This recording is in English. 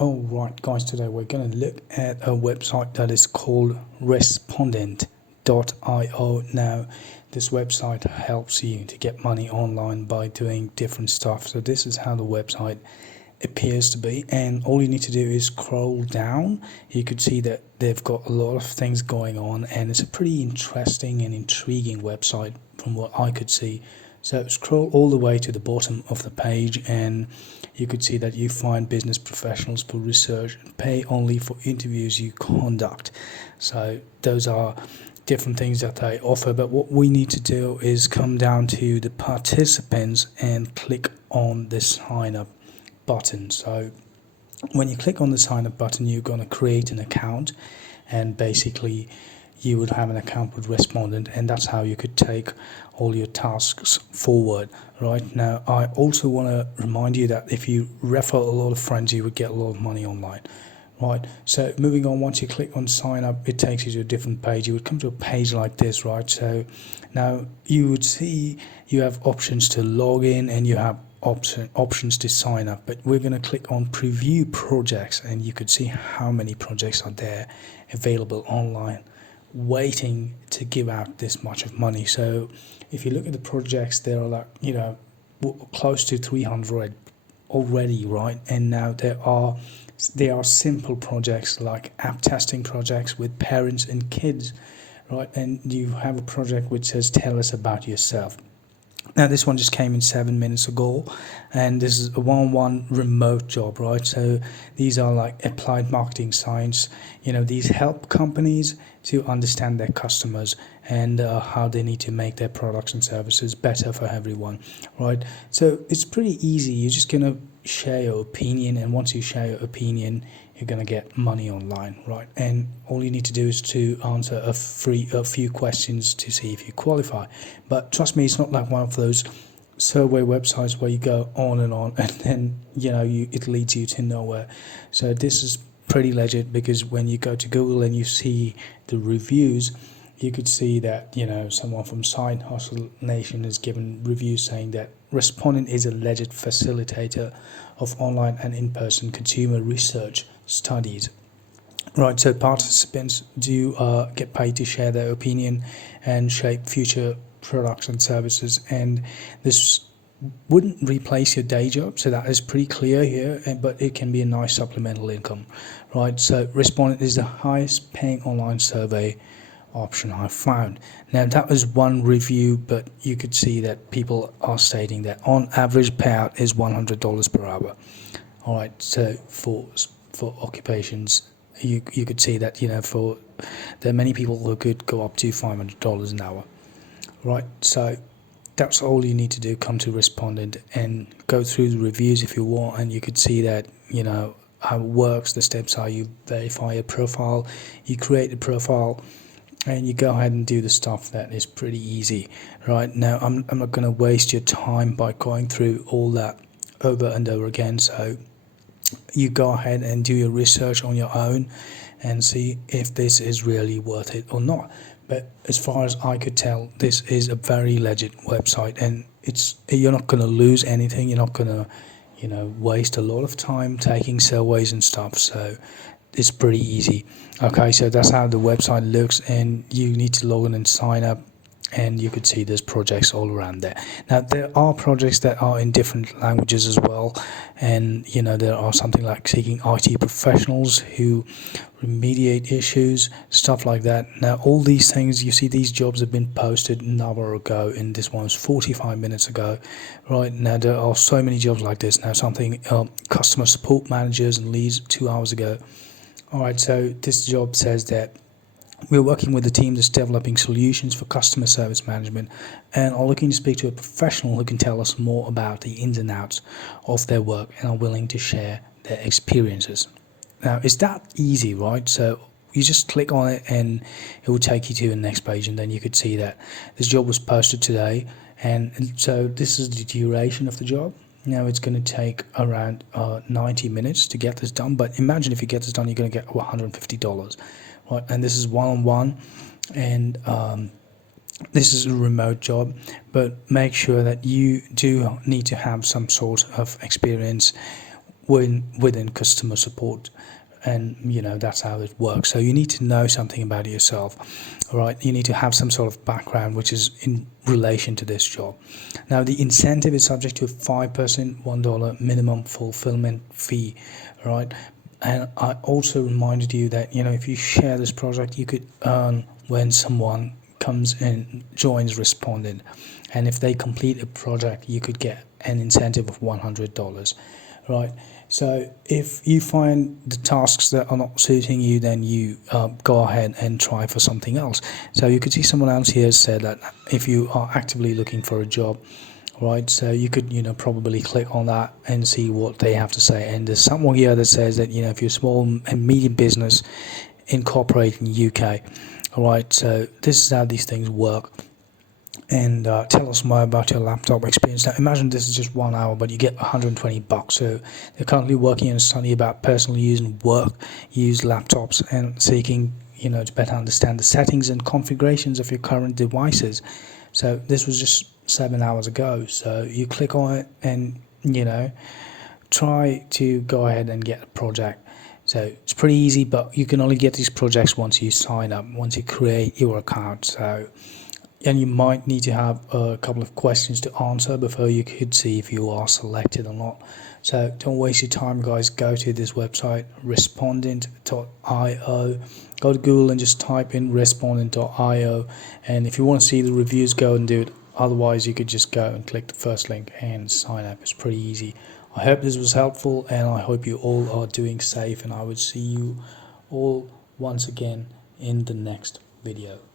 Alright guys, today we're going to look at a website that is called respondent.io. Now this website helps you to get money online by doing different stuff. So this is how the website appears to be, and all you need to do is scroll down. You could see that they've got a lot of things going on, and it's a pretty interesting and intriguing website from what I could see. So scroll all the way to the bottom of the page, and you could see that you find business professionals for research and pay only for interviews you conduct. So those are different things that they offer, but what we need to do is come down to the participants and click on the sign up button. So when you click on the sign up button, you're going to create an account, and basically you would have an account with Respondent, and that's how you could take all your tasks forward. Right now, I also want to remind you that if you refer a lot of friends, you would get a lot of money online. Right, so moving on, once you click on sign up, it takes you to a different page. You would come to a page like this, right? So now you would see you have options to log in, and you have options to sign up, but we're going to click on preview projects, and you could see how many projects are there available online waiting to give out this much of money. So if you look at the projects, there are like, close to 300 already, right? And now there are simple projects like app testing projects with parents and kids, right? And you have a project which says tell us about yourself. Now this one just came in 7 minutes ago, and this is a one-on-one remote job, right? So these are like applied marketing science. These help companies to understand their customers and how they need to make their products and services better for everyone, right? So it's pretty easy. You're just gonna share your opinion, and once you share your opinion, you're going to get money online, right? And all you need to do is to answer a few questions to see if you qualify. But trust me, it's not like one of those survey websites where you go on and then it leads you to nowhere. So this is pretty legit, because when you go to Google and you see the reviews, you could see that someone from Side Hustle Nation has given reviews saying that Respondent is a legit facilitator of online and in-person consumer research studies. Right, so participants do get paid to share their opinion and shape future products and services, and this wouldn't replace your day job, so that is pretty clear here, but it can be a nice supplemental income, right? So Respondent is the highest paying online survey option I found. Now that was one review, but you could see that people are stating that on average payout is $100 per hour. All right, so for occupations, you could see that for there are many people who could go up to $500 an hour. Right, so that's all you need to do. Come to Respondent and go through the reviews if you want, and you could see that how it works. The steps are: you verify a profile, you create a profile, and you go ahead and do the stuff that is pretty easy. Right now, I'm not going to waste your time by going through all that over and over again. So you go ahead and do your research on your own and see if this is really worth it or not. But as far as I could tell, this is a very legit website, and you're not going to lose anything. You're not going to waste a lot of time taking surveys and stuff. So it's pretty easy. Okay, so that's how the website looks, and you need to log in and sign up, and you could see there's projects all around there. Now there are projects that are in different languages as well, and there are something like seeking IT professionals who remediate issues, stuff like that. Now all these things, you see these jobs have been posted an hour ago, and this one was 45 minutes ago. Right now there are so many jobs like this. Now something customer support managers and leads 2 hours ago. Alright, so this job says that we're working with a team that's developing solutions for customer service management and are looking to speak to a professional who can tell us more about the ins and outs of their work and are willing to share their experiences. Now, it's that easy, right? So you just click on it and it will take you to the next page, and then you could see that this job was posted today, and so this is the duration of the job. Now it's going to take around 90 minutes to get this done, but imagine if you get this done, you're going to get $150, right? And this is one-on-one, and this is a remote job, but make sure that you do need to have some sort of experience within customer support, and that's how it works. So you need to know something about yourself. All right, you need to have some sort of background which is in relation to this job. Now the incentive is subject to a 5% $1 minimum fulfillment fee. All right, and I also reminded you that if you share this project, you could earn when someone comes and joins Respondent, and if they complete a project, you could get an incentive of $100. Right, so if you find the tasks that are not suiting you, then you go ahead and try for something else. So you could see someone else here said that if you are actively looking for a job, right, so you could probably click on that and see what they have to say. And there's someone here that says that if you're a small and medium business incorporated in the UK, all right, so this is how these things work. And tell us more about your laptop experience. Now imagine this is just 1 hour, but you get $120. So they're currently working on a study about personal use and work use laptops, and seeking to better understand the settings and configurations of your current devices. So this was just 7 hours ago. So you click on it and try to go ahead and get a project. So it's pretty easy, but you can only get these projects once you sign up, once you create your account. So, and you might need to have a couple of questions to answer before you could see if you are selected or not. So don't waste your time, guys. Go to this website, respondent.io. Go to Google and just type in respondent.io, and if you want to see the reviews, go and do it. Otherwise you could just go and click the first link and sign up. It's pretty easy. I hope this was helpful, and I hope you all are doing safe, and I would see you all once again in the next video.